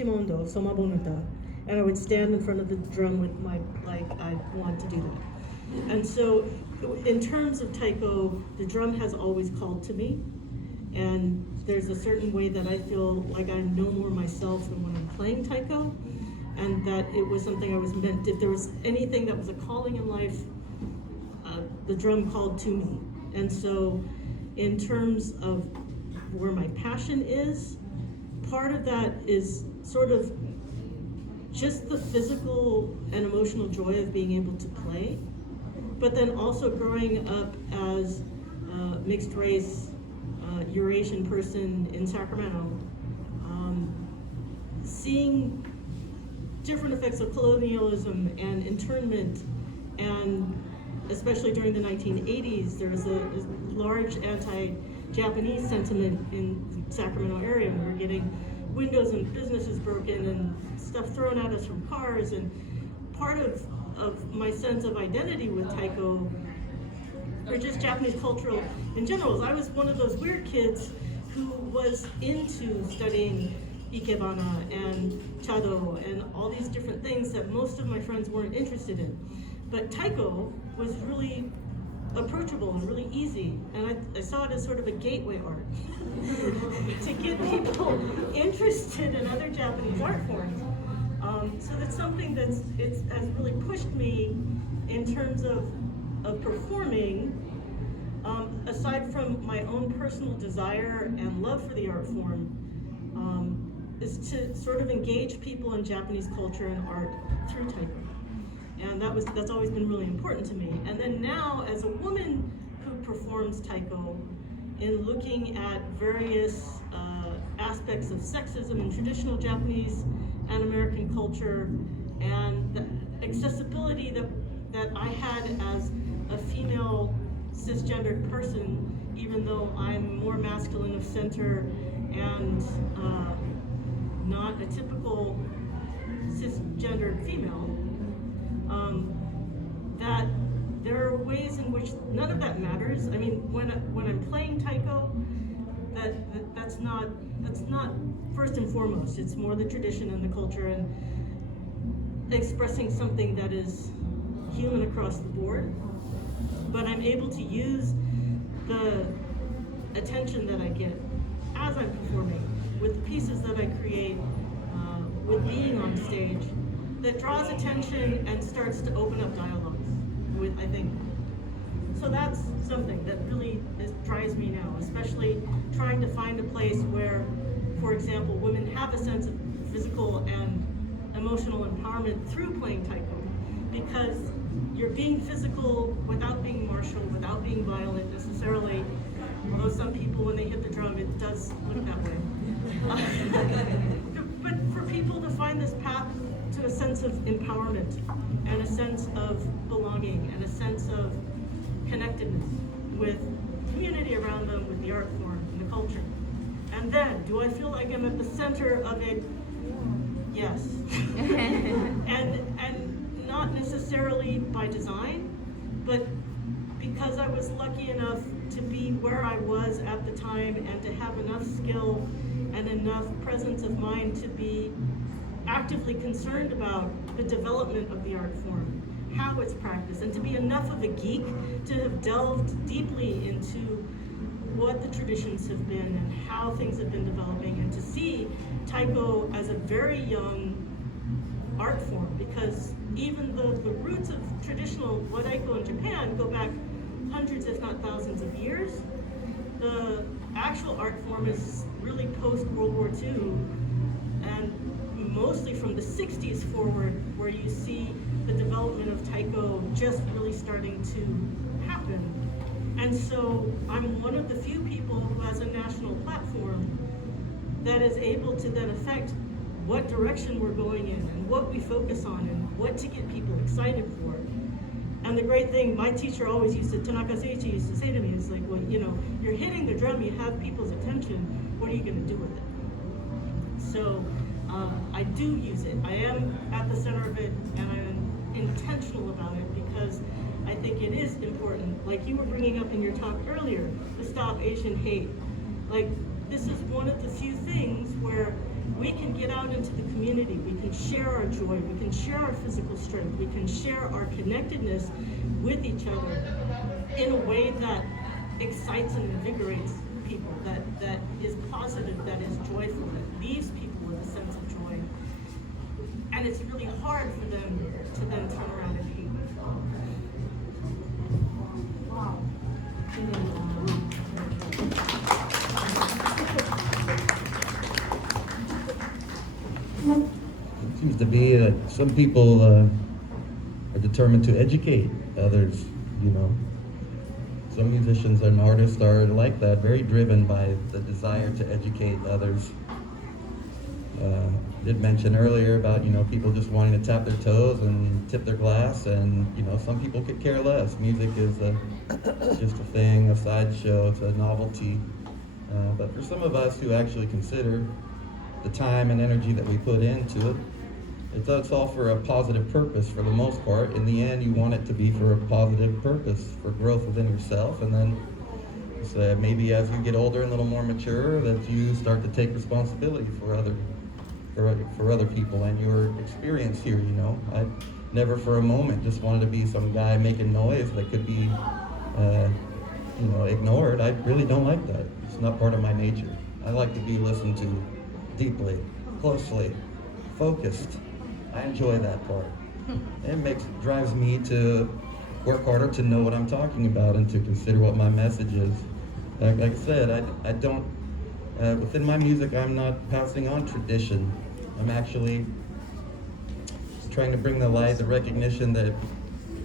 Shimondo, Somabonuta, and I would stand in front of the drum with my, I want to do that. And so in terms of taiko, the drum has always called to me, and there's a certain way that I feel like I know more myself than when I'm playing taiko, and that it was something I was meant, if there was anything that was a calling in life, the drum called to me. And so in terms of where my passion is, part of that is sort of just the physical and emotional joy of being able to play, but then also growing up as a mixed race Eurasian person in Sacramento, seeing different effects of colonialism and internment, and especially during the 1980s, there was a large anti-Japanese sentiment in the Sacramento area. We were getting windows and businesses broken and stuff thrown at us from cars, and part of my sense of identity with taiko, or just Japanese cultural in general, is I was one of those weird kids who was into studying ikebana and chado and all these different things that most of my friends weren't interested in. But taiko was really approachable and really easy, and I saw it as sort of a gateway art to get people interested in other Japanese art forms. So that's something has really pushed me in terms of performing, aside from my own personal desire and love for the art form, is to sort of engage people in Japanese culture and art through taiko. And that's always been really important to me. And then now, as a woman who performs taiko, in looking at various aspects of sexism in traditional Japanese and American culture, and the accessibility that I had as a female cisgendered person, even though I'm more masculine of center and not a typical cisgendered female, that there are ways in which none of that matters. I mean, when I'm playing taiko, that's not first and foremost. It's more the tradition and the culture and expressing something that is human across the board. But I'm able to use the attention that I get as I'm performing, with the pieces that I create, with being on stage, that draws attention and starts to open up dialogues with, I think. So that's something that really drives me now, especially trying to find a place where, for example, women have a sense of physical and emotional empowerment through playing taiko, because you're being physical without being martial, without being violent necessarily, although some people, when they hit the drum, it does look that way. But for people to find this path to a sense of empowerment and a sense of belonging and a sense of connectedness with the community around them, with the art form and the culture. And then, do I feel like I'm at the center of it? Yes. and not necessarily by design, but because I was lucky enough to be where I was at the time and to have enough skill and enough presence of mind to be actively concerned about the development of the art form, how it's practiced, and to be enough of a geek to have delved deeply into what the traditions have been and how things have been developing, and to see taiko as a very young art form, because even the roots of traditional wadaiko in Japan go back hundreds, if not thousands of years. The actual art form is really post-World War II, and mostly from the 60s forward, where you see the development of taiko just really starting to happen. And so I'm one of the few people who has a national platform that is able to then affect what direction we're going in and what we focus on and what to get people excited for. And the great thing, my teacher always used to, Tanaka Seiichi used to say to me, is like, well, you're hitting the drum, you have people's attention, what are you gonna do with it? So I do use it. I am at the center of it, and I'm intentional about it, because I think it is important. Like you were bringing up in your talk earlier, the Stop Asian Hate. Like, this is one of the few things where we can get out into the community, we can share our joy, we can share our physical strength, we can share our connectedness with each other in a way that excites and invigorates people, that is positive, that is joyful, that leaves people with a sense of joy. And it's really hard for them to then turn around and hate. Wow. It seems to be some people are determined to educate others, you know. Some musicians and artists are like that, very driven by the desire to educate others. Did mention earlier about, you know, people just wanting to tap their toes and tip their glass, and, you know, some people could care less. Music is just a thing, a sideshow, it's a novelty. But for some of us who actually consider the time and energy that we put into it, it's all for a positive purpose for the most part. In the end, you want it to be for a positive purpose, for growth within yourself, and then maybe as you get older and a little more mature, that you start to take responsibility for other people and your experience here, you know. I never for a moment just wanted to be some guy making noise that could be, you know, ignored. I really don't like that. It's not part of my nature. I like to be listened to deeply, closely, focused. I enjoy that part. It drives me to work harder to know what I'm talking about and to consider what my message is. Like I said, I don't, within my music, I'm not passing on tradition. I'm actually trying to bring the light, the recognition that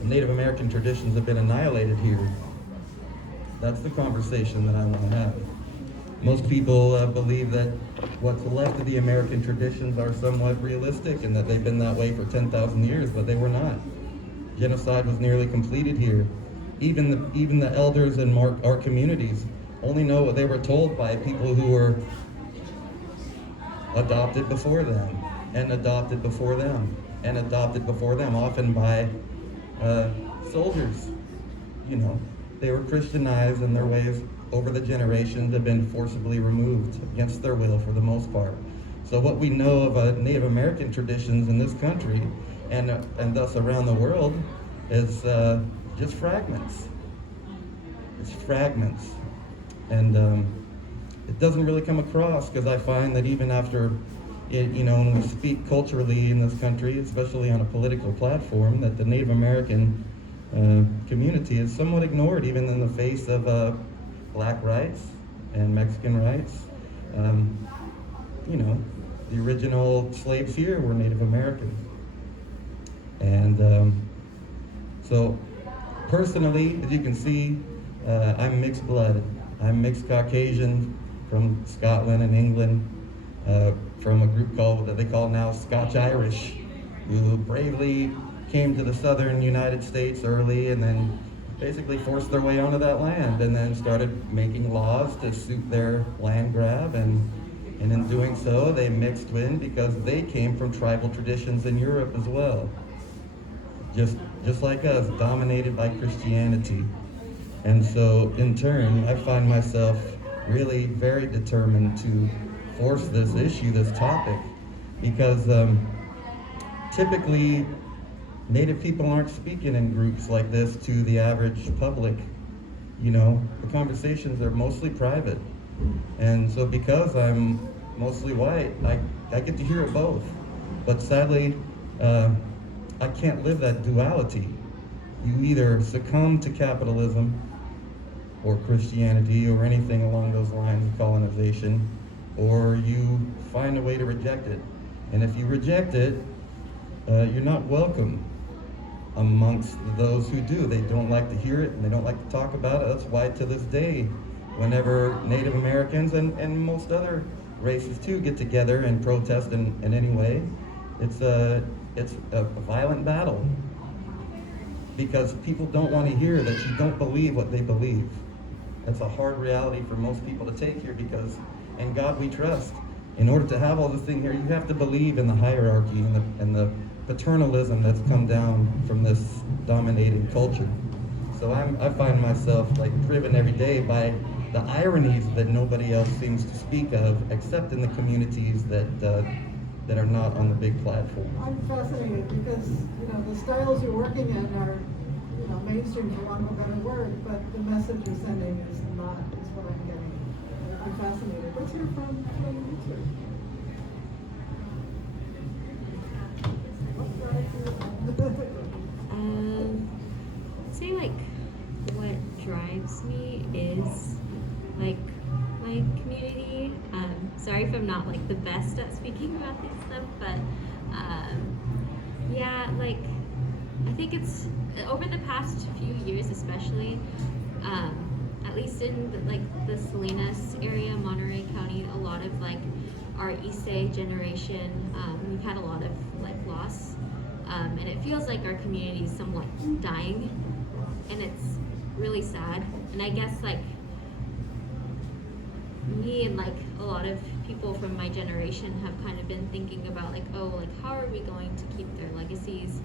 Native American traditions have been annihilated here. That's the conversation that I want to have. Most people believe that what's left of the American traditions are somewhat realistic and that they've been that way for 10,000 years, but they were not. Genocide was nearly completed here. Even the elders in our communities only know what they were told by people who were adopted before them, and adopted before them, and adopted before them, often by soldiers. You know, they were Christianized, and their ways over the generations have been forcibly removed against their will for the most part. So what we know of Native American traditions in this country and thus around the world is just fragments. It's fragments. And it doesn't really come across, because I find that even after, you know, when we speak culturally in this country, especially on a political platform, that the Native American community is somewhat ignored, even in the face of Black rights and Mexican rights. You know, the original slaves here were Native American. And so personally, as you can see, I'm mixed blood. I'm mixed Caucasian from Scotland and England, from a group that they call now Scotch-Irish, who bravely came to the southern United States early and then basically forced their way onto that land, and then started making laws to suit their land grab, and in doing so they mixed in because they came from tribal traditions in Europe as well, just like us, dominated by Christianity. And so in turn, I find myself really very determined to force this issue, this topic, because typically Native people aren't speaking in groups like this to the average public. You know, the conversations are mostly private. And so because I'm mostly white, I get to hear it both. But sadly, I can't live that duality. You either succumb to capitalism or Christianity or anything along those lines of colonization, or you find a way to reject it. And if you reject it, you're not welcome amongst those who do. They don't like to hear it, and they don't like to talk about it. That's why to this day, whenever Native Americans and most other races too get together and protest in any way, it's a violent battle, because people don't want to hear that you don't believe what they believe. That's a hard reality for most people to take here, because in God we trust. In order to have all this thing here, you have to believe in the hierarchy and the paternalism that's come down from this dominating culture. So I find myself like driven every day by the ironies that nobody else seems to speak of, except in the communities that are not on the big platform. I'm fascinated because, the styles you're working in are, mainstream for want of a better word, but the message you're sending is not, is what I'm getting. I'm fascinated. Let's hear from you two. Say like what drives me is like my community. Sorry if I'm not like the best at speaking about this stuff, but yeah, like I think it's over the past few years, especially, at least in the Salinas area, Monterey County, a lot of like our Issei generation, we've had a lot of like loss, and it feels like our community is somewhat dying, and it's really sad. And I guess like me and like a lot of people from my generation have kind of been thinking about like, oh, like how are we going to keep their legacies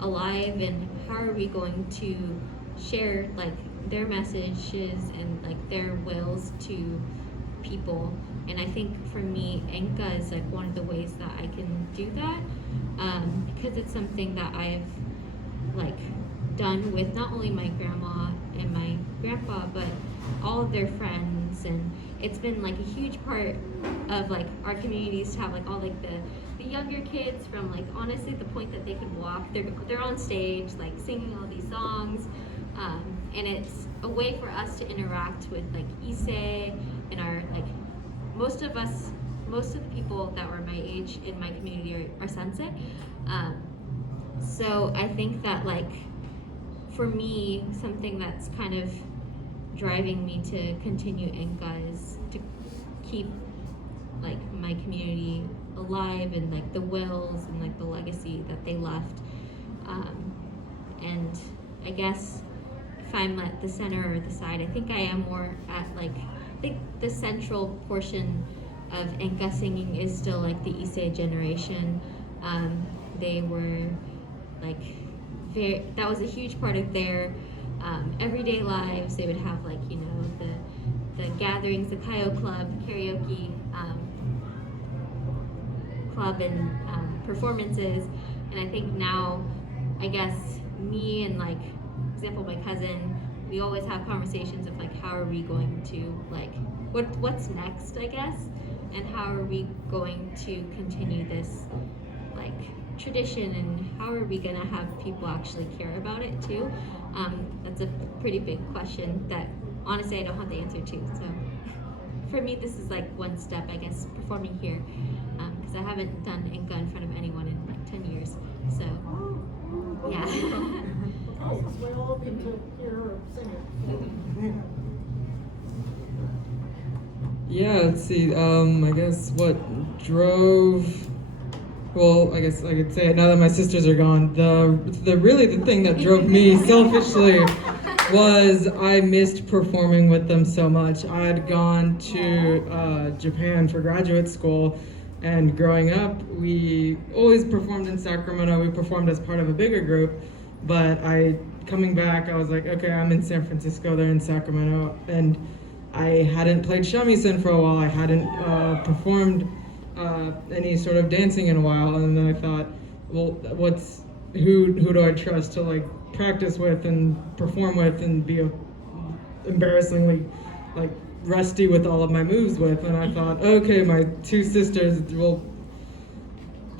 alive, and how are we going to share like their messages and like their wills to people. And I think for me, Enka is like one of the ways that I can do that, because it's something that I've like done with not only my grandma and my grandpa, but all of their friends. And it's been like a huge part of like our communities to have like all like the younger kids from like honestly the point that they can walk, they're on stage like singing all these songs, and it's a way for us to interact with like Issei and our like most of the people that were my age in my community are sensei. So I think that like for me, something that's kind of driving me to continue Enka is to keep like my community alive and like the wills and like the legacy that they left. And I guess if I'm at the center or the side, I think I am more at like, I think the central portion of Enka singing is still like the Issei generation. They were like that was a huge part of their everyday lives. They would have like, the gatherings, the Kaio Club, karaoke club, and performances. And I think now, I guess me and like, example, my cousin, we always have conversations of like, how are we going to like, what's next, I guess, and how are we going to continue this like tradition, and how are we gonna have people actually care about it too? That's a pretty big question that honestly I don't have the answer to. So for me, this is like one step, I guess, performing here, because I haven't done Enka in front of anyone in like 10 years. So yeah. We're all open to hear or sing it. Yeah, let's see. I guess what drove. Well, I guess I could say it now that my sisters are gone. The thing that drove me selfishly was I missed performing with them so much. I had gone to Japan for graduate school, and growing up, we always performed in Sacramento. We performed as part of a bigger group, but coming back, I was like, okay, I'm in San Francisco, they're in Sacramento, and I hadn't played shamisen for a while. I hadn't performed any sort of dancing in a while, and then I thought, well, who do I trust to like practice with and perform with and be embarrassingly like rusty with all of my moves with? And I thought, okay, my two sisters, well,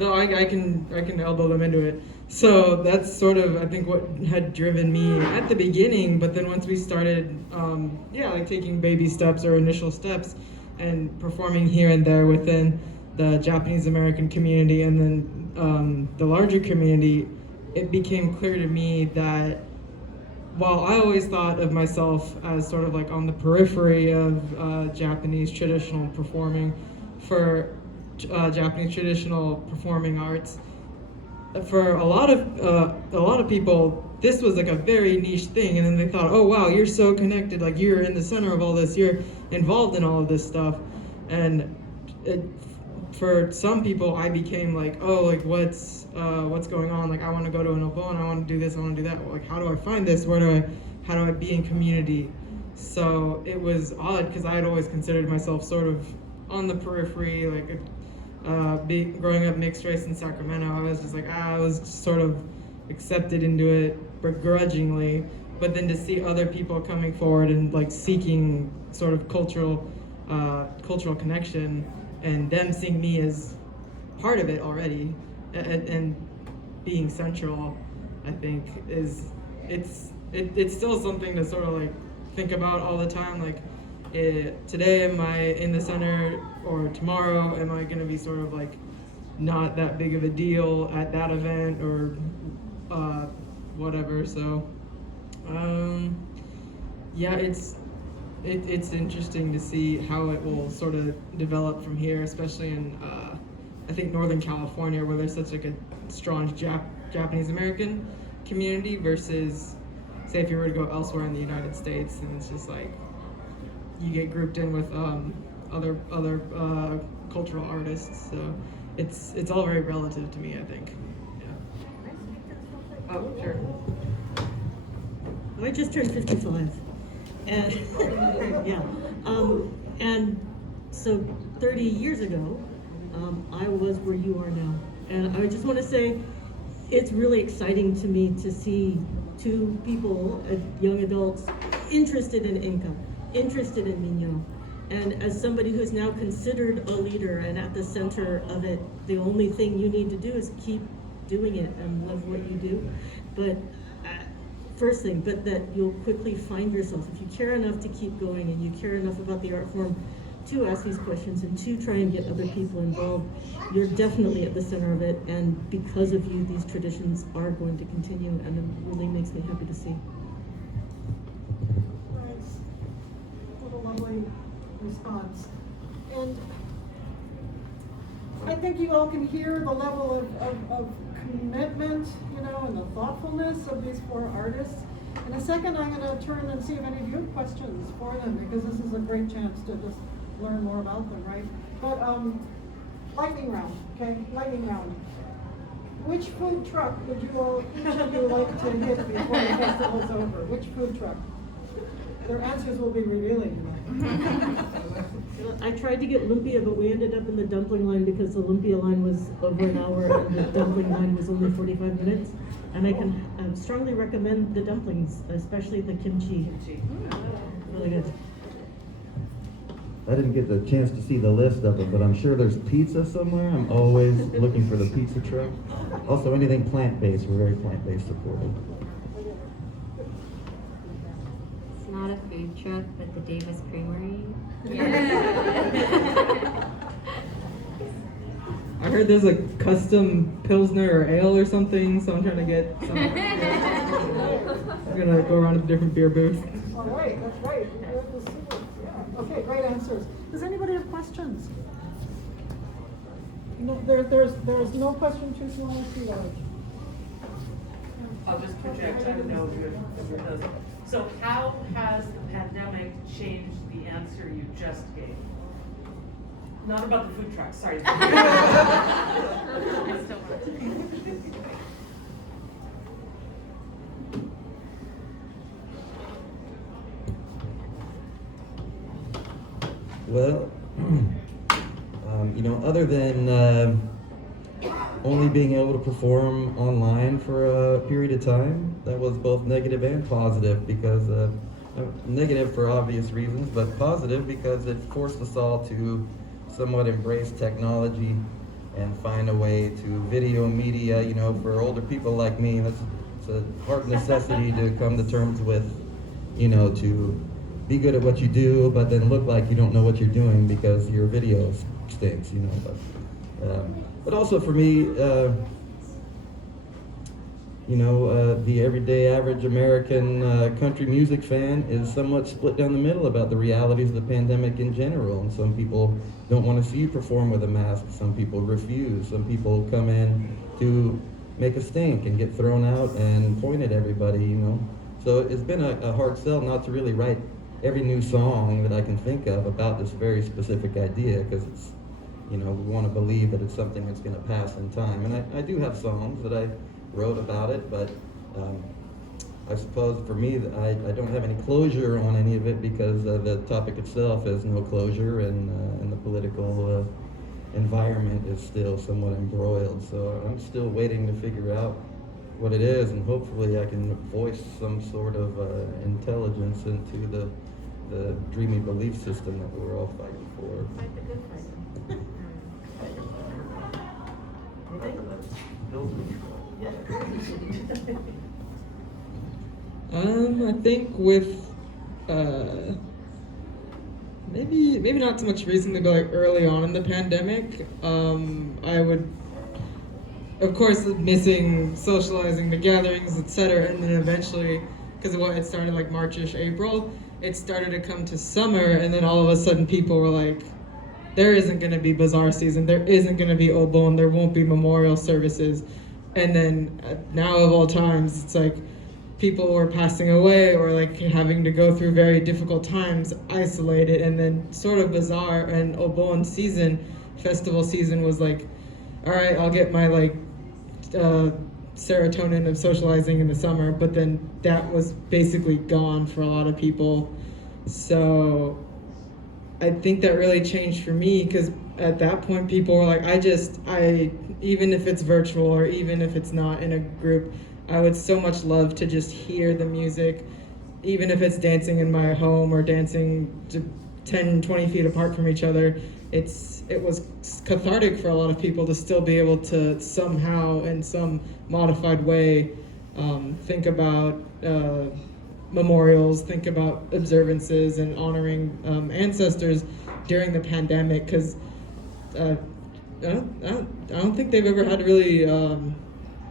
I can elbow them into it. So that's sort of, I think, what had driven me at the beginning. But then once we started, like taking baby steps or initial steps and performing here and there within the Japanese American community and then the larger community, it became clear to me that while I always thought of myself as sort of like on the periphery of Japanese traditional performing for Japanese traditional performing arts, for a lot of people, this was like a very niche thing, and then they thought, oh wow, you're so connected, like you're in the center of all this, you're involved in all of this stuff. And for some people, I became like, oh, like what's going on? Like I want to go to an obon, I want to do this, I want to do that. Like how do I find this? How do I be in community? So it was odd because I had always considered myself sort of on the periphery, like growing up mixed race in Sacramento. I was just like, I was sort of accepted into it begrudgingly. But then to see other people coming forward and like seeking sort of cultural connection, and them seeing me as part of it already, and being central, I think it's still something to sort of like think about all the time. Like, today am I in the center, or tomorrow am I going to be sort of like not that big of a deal at that event, or whatever. So yeah, it's interesting to see how it will sort of develop from here, especially in I think Northern California, where there's such like a strong Japanese American community versus, say, if you were to go elsewhere in the United States, and it's just like you get grouped in with other cultural artists. So it's all very relative to me, I think. Yeah. Oh, sure. I just turned 55, and yeah, and so 30 years ago, I was where you are now, and I just want to say, it's really exciting to me to see two people, young adults, interested in Inca, interested in Mino, and as somebody who's now considered a leader and at the center of it, the only thing you need to do is keep doing it and love what you do, but. First thing, but that you'll quickly find yourself, if you care enough to keep going and you care enough about the art form to ask these questions and to try and get other people involved, you're definitely at the center of it, and because of you, these traditions are going to continue, and it really makes me happy to see. Nice. What a lovely response. And I think you all can hear the level of commitment, and the thoughtfulness of these four artists. In a second, I'm going to turn and see if any of you have questions for them, because this is a great chance to just learn more about them, right? But lightning round, okay? Lightning round. Which food truck would you all, each of you, like to hit before the festival's over? Which food truck? Their answers will be revealing tonight. I tried to get lumpia, but we ended up in the dumpling line because the lumpia line was over an hour and the dumpling line was only 45 minutes. And I can strongly recommend the dumplings, especially the kimchi. Really good. I didn't get the chance to see the list of it, but I'm sure there's pizza somewhere. I'm always looking for the pizza truck. Also, anything plant-based. We're very plant-based supported. It's not a food truck, but the Davis Creamery. I heard there's a custom Pilsner or ale or something, so I'm trying to get some. I'm gonna go around to the different beer booths. All right, that's right. Yeah. Okay, great answers. Does anybody have questions? No, there's no question too small or too large. I'll just project, I don't know if it does. So how has the pandemic changed the answer you just gave? Not about the food truck, sorry. Well, other than only being able to perform online for a period of time, that was both negative and positive, because negative for obvious reasons, but positive because it forced us all to somewhat embrace technology and find a way to video media. For older people like me, it's a hard necessity to come to terms with, to be good at what you do, but then look like you don't know what you're doing because your video stinks, But also for me, the everyday average American country music fan is somewhat split down the middle about the realities of the pandemic in general. And some people don't want to see you perform with a mask. Some people refuse. Some people come in to make a stink and get thrown out and point at everybody, So it's been a hard sell not to really write every new song that I can think of about this very specific idea, because it's, we want to believe that it's something that's going to pass in time. And I do have songs that I wrote about it, but I suppose for me, I don't have any closure on any of it because the topic itself has no closure, and the political environment is still somewhat embroiled. So I'm still waiting to figure out what it is, and hopefully I can voice some sort of intelligence into the dreamy belief system that we're all fighting for. Fight the good fight. I think with maybe not so much recently, but like early on in the pandemic, I would, of course, missing socializing, the gatherings, etc. And then eventually, because of what it started like Marchish, April, it started to come to summer, and then all of a sudden people were like, there isn't going to be bazaar season, there isn't going to be Obon, there won't be memorial services. And then now of all times, it's like people were passing away or like having to go through very difficult times, isolated, and then sort of bazaar and Obon season, festival season was like, all right, I'll get my like serotonin of socializing in the summer, but then that was basically gone for a lot of people. So I think that really changed for me, because at that point people were like, I even if it's virtual or even if it's not in a group, I would so much love to just hear the music, even if it's dancing in my home or dancing to 10, 20 feet apart from each other. It was cathartic for a lot of people to still be able to somehow, in some modified way, think about memorials, think about observances, and honoring ancestors during the pandemic, because I don't think they've ever had to really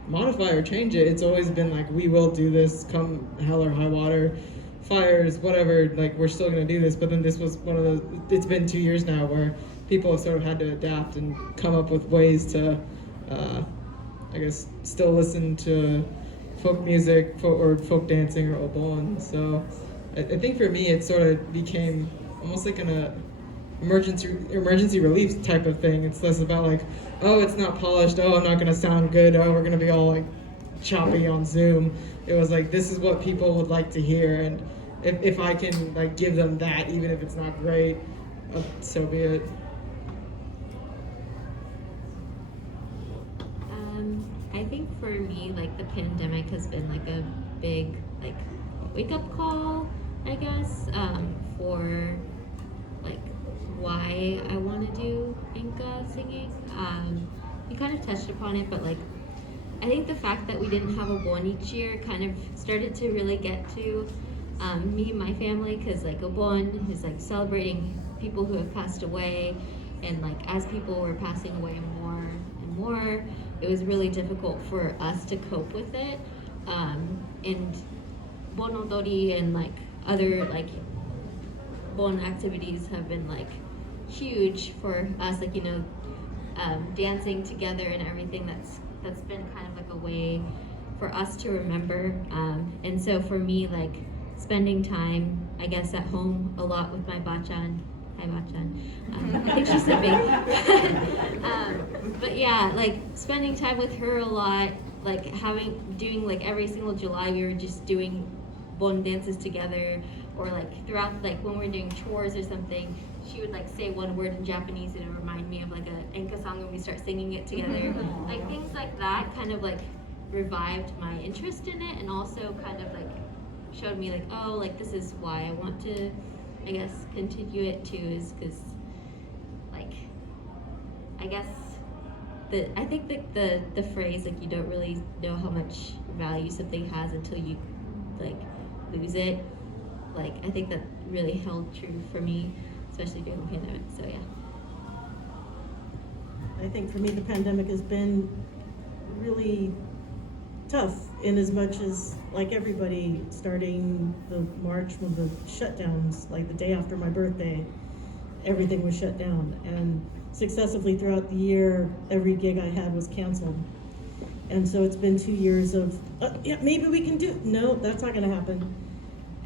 modify or change it. It's always been like, we will do this, come hell or high water, fires, whatever, like we're still gonna do this. But then this was one of those, it's been 2 years now where people have sort of had to adapt and come up with ways to, I guess, still listen to folk music or folk dancing or Obon. So I think for me it sort of became almost like an emergency relief type of thing. It's less about like, oh, it's not polished, oh, I'm not gonna sound good, oh, we're gonna be all like choppy on Zoom. It was like, this is what people would like to hear, and if I can like give them that, even if it's not great, so be it. I think for me, like the pandemic has been like a big like wake up call, I guess, for like why I want to do Inca singing. You kind of touched upon it, but like I think the fact that we didn't have Obon each year kind of started to really get to me and my family, because like Obon is like celebrating people who have passed away, and like as people were passing away more and more, it was really difficult for us to cope with it. And Bonodori and like other like Bon activities have been like huge for us, like, you know, dancing together and everything. That's been kind of like a way for us to remember. And so for me, like spending time, I guess, at home a lot with my bachan. Hi, bachan. I think she's sleeping. But yeah, like spending time with her a lot, like doing like every single July we were just doing Bon dances together, or like throughout, like when we were doing chores or something, she would like say one word in Japanese and it would remind me of like a Enka song, and we start singing it together. Like things like that kind of like revived my interest in it, and also kind of like showed me like, oh, like this is why I want to, I guess, continue it too, is because like I guess I think that the phrase like you don't really know how much value something has until you like lose it. Like I think that really held true for me, especially during the pandemic. So yeah. I think for me the pandemic has been really tough, in as much as, like everybody, starting the March with the shutdowns, like the day after my birthday, everything was shut down, and successively throughout the year every gig I had was canceled. And so it's been 2 years of yeah, maybe we can do, no, that's not gonna happen.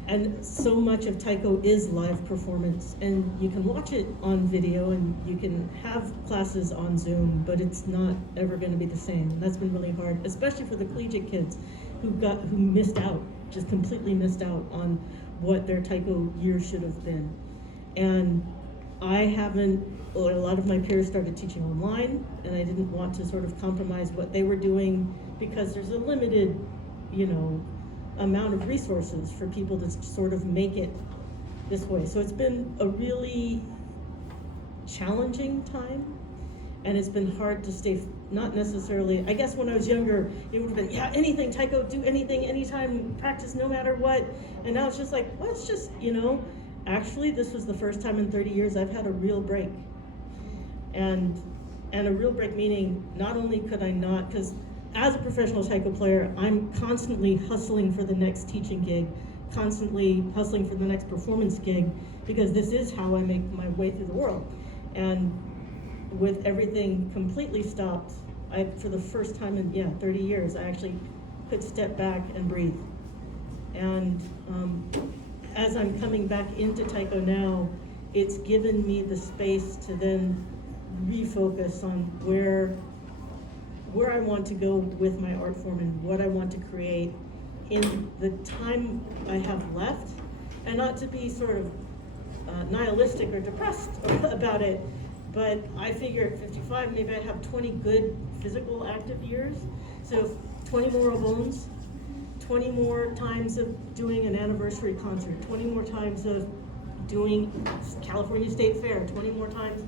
And so much of Taiko is live performance, and you can watch it on video and you can have classes on Zoom, but it's not ever going to be the same. And that's been really hard, especially for the collegiate kids who missed out, just completely missed out on what their Taiko year should have been. And a lot of my peers started teaching online, and I didn't want to sort of compromise what they were doing because there's a limited, amount of resources for people to sort of make it this way. So it's been a really challenging time, and it's been hard to stay, not necessarily, I guess when I was younger, it would have been, yeah, anything, Taiko, do anything, anytime, practice no matter what. And now it's just like, well, it's just, actually this was the first time in 30 years I've had a real break. And a real break meaning not only could I not, because as a professional Taiko player, I'm constantly hustling for the next teaching gig, constantly hustling for the next performance gig, because this is how I make my way through the world. And with everything completely stopped, for the first time in 30 years, I actually could step back and breathe. And as I'm coming back into Taiko now, it's given me the space to then refocus on where I want to go with my art form and what I want to create in the time I have left, and not to be sort of nihilistic or depressed about it, but I figure at 55 maybe I have 20 good physical active years, so 20 more bones, 20 more times of doing an anniversary concert, 20 more times of doing California State Fair, 20 more times.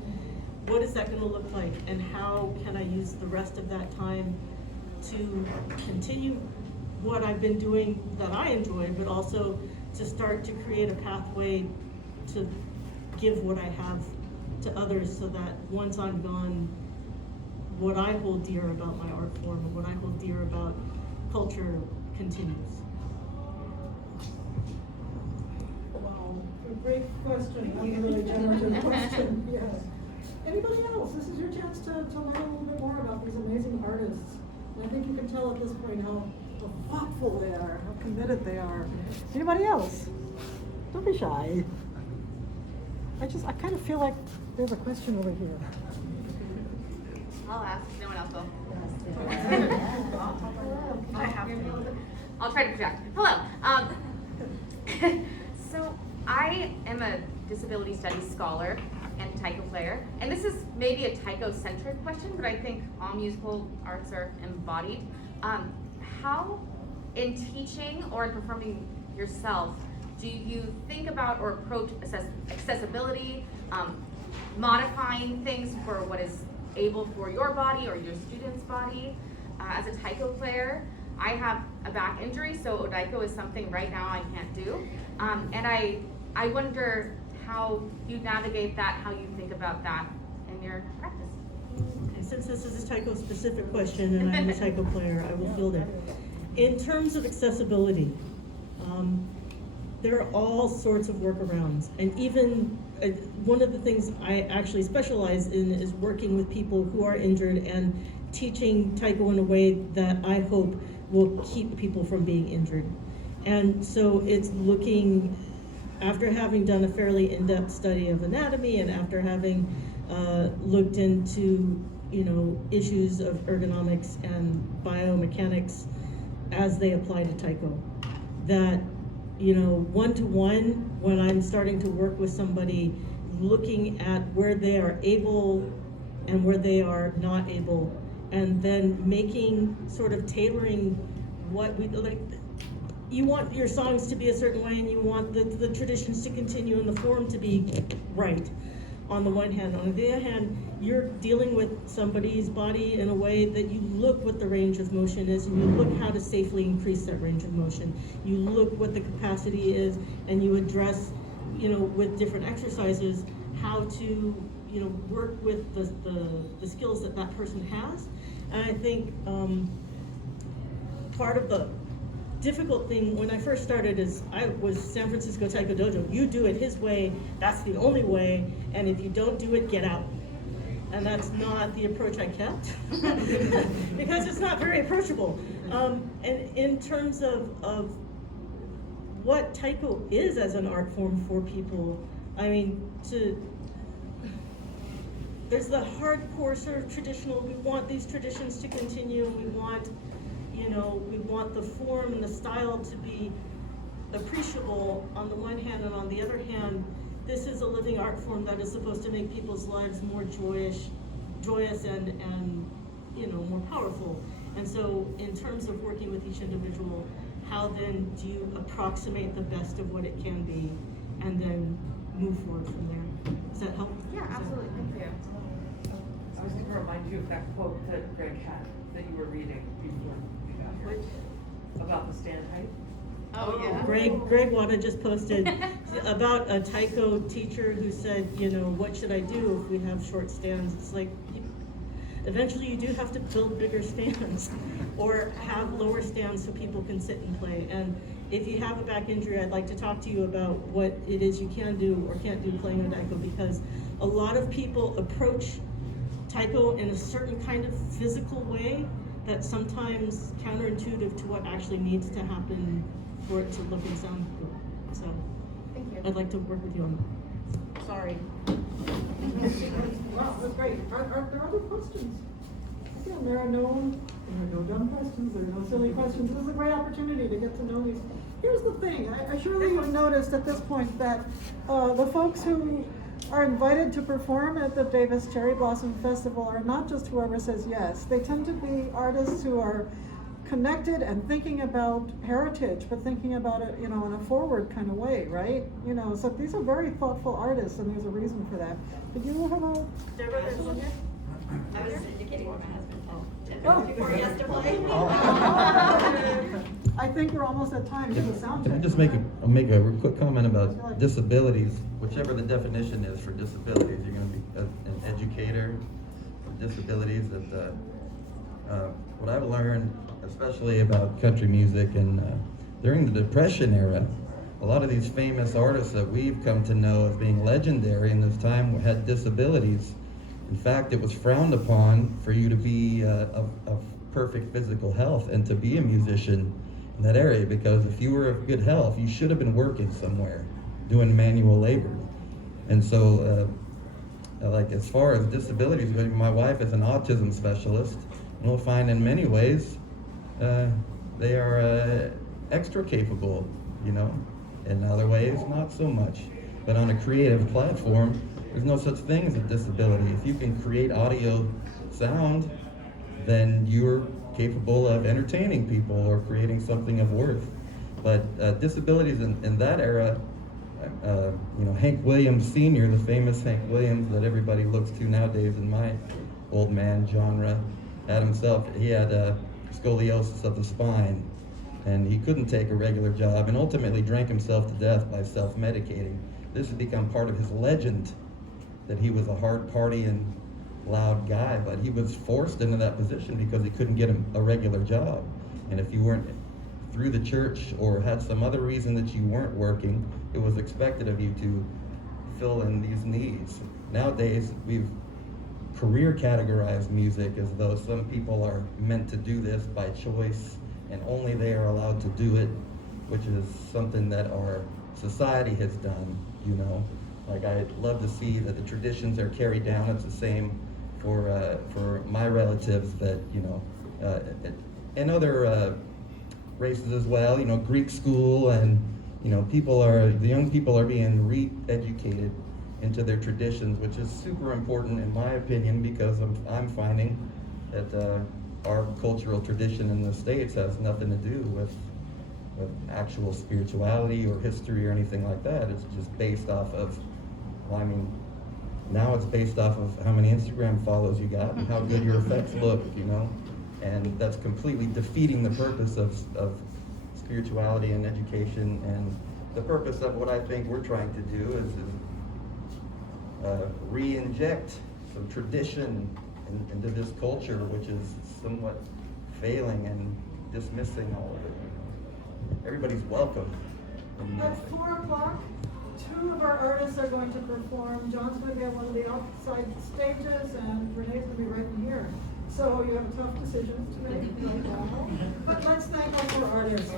What is that going to look like, and how can I use the rest of that time to continue what I've been doing that I enjoy, but also to start to create a pathway to give what I have to others, so that once I'm gone, what I hold dear about my art form and what I hold dear about culture continues. Wow, a great question, a really generative question, yes. Anybody else? This is your chance to learn a little bit more about these amazing artists. And I think you can tell at this point how thoughtful they are, how committed they are. Anybody else? Don't be shy. I kind of feel like there's a question over here. I'll ask, no one else will. I have to. I'll try to project. Hello. So I am a disability studies scholar and Taiko player, and this is maybe a Taiko-centric question, but I think all musical arts are embodied. How, in teaching or in performing yourself, do you think about or approach accessibility, modifying things for what is able for your body or your student's body? As a Taiko player, I have a back injury, so Odaiko is something right now I can't do. And I wonder how you navigate that, how you think about that in your practice. Okay, since this is a Taiko-specific question and I'm a Taiko player, I will field it. In terms of accessibility, there are all sorts of workarounds, and even one of the things I actually specialize in is working with people who are injured and teaching Taiko in a way that I hope will keep people from being injured. And so it's looking, after having done a fairly in-depth study of anatomy and after having looked into issues of ergonomics and biomechanics as they apply to Taiko, that one-to-one, when I'm starting to work with somebody, looking at where they are able and where they are not able, and then tailoring what we like. You want your songs to be a certain way, and you want the traditions to continue and the form to be right, on the one hand. On the other hand, you're dealing with somebody's body in a way that you look what the range of motion is, and you look how to safely increase that range of motion. You look what the capacity is, and you address, with different exercises, how to, work with the skills that person has. And I think part of the difficult thing when I first started is I was San Francisco Taiko Dojo. You do it his way, that's the only way, and if you don't do it, get out. And that's not the approach I kept, because it's not very approachable. And in terms of what taiko is as an art form for people. I mean, there's the hardcore sort of traditional, we want these traditions to continue, we want, we want the form and the style to be appreciable on the one hand, and on the other hand, this is a living art form that is supposed to make people's lives more joyous and more powerful. And so in terms of working with each individual, how then do you approximate the best of what it can be and then move forward from there? Does that help? Yeah, absolutely, thank you. I was going to remind you of that quote that Greg had, that you were reading before we got here. About the stand height. Oh, yeah. Greg Wada just posted about a taiko teacher who said, what should I do if we have short stands? It's like, eventually you do have to build bigger stands or have lower stands so people can sit and play. And if you have a back injury, I'd like to talk to you about what it is you can do or can't do playing a taiko, because a lot of people approach taiko in a certain kind of physical way that's sometimes counterintuitive to what actually needs to happen for it to look and sound good. So Thank you. I'd like to work with you on that. Sorry. Wow, that's great. Are there other questions? Again, there are no dumb questions, there are no silly questions. This is a great opportunity to get to know these. Here's the thing, I surely you've noticed at this point that the folks who are invited to perform at the Davis Cherry Blossom Festival are not just whoever says yes. They tend to be artists who are connected and thinking about heritage, but thinking about it, in a forward kind of way, right? So these are very thoughtful artists, and there's a reason for that. Did you have a? Deborah, there's one here. I was indicating what my husband said. 10 Oh. minutes before he has to play. I think we're almost at time for the sound Can I check. just make a quick comment about disabilities? Whichever the definition is for disabilities, you're going to be an educator of disabilities. What I've learned, especially about country music, and during the Depression era, a lot of these famous artists that we've come to know as being legendary in this time had disabilities. In fact, it was frowned upon for you to be of perfect physical health and to be a musician in that area, because if you were of good health, you should have been working somewhere, doing manual labor. And so, like as far as disabilities, my wife is an autism specialist, and we'll find in many ways they are extra capable, in other ways not so much. But on a creative platform, there's no such thing as a disability. If you can create audio sound, then you're capable of entertaining people or creating something of worth. But disabilities in that era, Hank Williams Sr., the famous Hank Williams that everybody looks to nowadays in my old man genre, had himself, he had scoliosis of the spine, and he couldn't take a regular job, and ultimately drank himself to death by self-medicating. This has become part of his legend, that he was a hard partying, loud guy, but he was forced into that position because he couldn't get a regular job. And if you weren't through the church or had some other reason that you weren't working, it was expected of you to fill in these needs. Nowadays, we've career categorized music as though some people are meant to do this by choice and only they are allowed to do it, which is something that our society has done, Like, I'd love to see that the traditions are carried down. It's the same for my relatives that, and other races as well, Greek school, and, the young people are being re-educated into their traditions, which is super important in my opinion, because I'm finding that our cultural tradition in the States has nothing to do with actual spirituality or history or anything like that. It's just based off of, now it's based off of how many Instagram follows you got and how good your effects look, and that's completely defeating the purpose of spirituality and education. And the purpose of what I think we're trying to do is re-inject some tradition into this culture, which is somewhat failing and dismissing all of it. Everybody's welcome. At 4 o'clock, 2 of our artists are going to perform. John's going to be at one of the outside stages, and Renee's going to be right in here. So you have a tough decision to make right now. But let's thank all 4 artists.